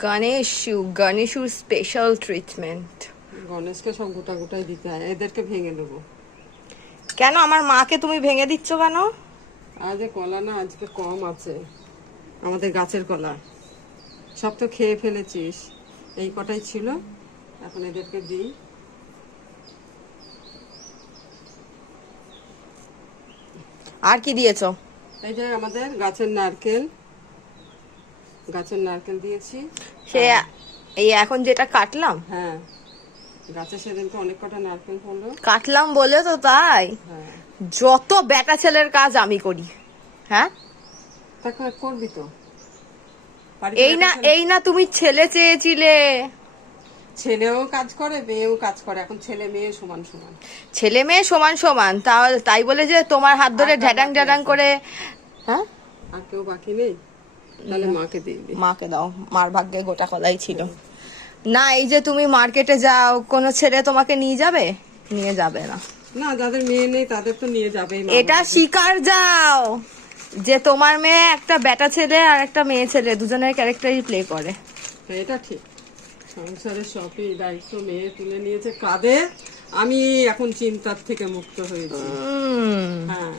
গণেশুর special treatment. গণেশকে সব গোটা গোটাই দিতে হয়, এদেরকে ভেঙে দেবো। কেন আমার মাকে তুমি ভেঙে দিচ্ছ কেন? আজ কলা না আজকে কম আছে, আমাদের গাছের কলা সব তো খেয়ে ফেলেছিস, এই কটাই ছিল, এখন এদেরকে দিই। আর কি দিয়েছো? এই যে আমাদের গাছের নারকেল দিয়েছি। সে এই এখন যেটা কাটলাম, হ্যাঁ, গাছে সেদিন তো অনেক কটা নারকেল পড়লো। কাটলাম বলে তো তাই। হ্যাঁ, যত বেটা ছেলের কাজ আমি করি। হ্যাঁ, তাকে করবি তো। এই না তুমি ছেলে চেয়েছিলে। ছেলেও কাজ করে, মেয়েও কাজ করে, এখন ছেলে মেয়ে সমান সমান। ছেলে মেয়ে সমান সমান, তাই বলে যে তোমার হাত ধরে ঢ্যাডাং ঢ্যাডাং করে। হ্যাঁ, আর কেউ বাকি নেই, তাহলে মাকে দিবি। মাকে দাও, মার ভাগ্যে গোটা কলাই ছিল। না, এই যে তুমি মার্কেটে যাও, কোনো ছেলে তোমাকে নিয়ে যাবে? নিয়ে যাবে না। না, যাদের মেয়ে নেই তাদের তো নিয়ে যাবেই। এটা শিকার যাও যে তোমার মেয়ে একটা বেটা ছেলে আর একটা মেয়ে ছেলে দুজনের ক্যারেক্টারই প্লে করে। এটা ঠিক, সংসারের সবই দায়িত্ব মেয়ে তুলে নিয়েছে কাঁধে। আমি এখন চিন্তার থেকে মুক্ত হয়েছি। হ্যাঁ।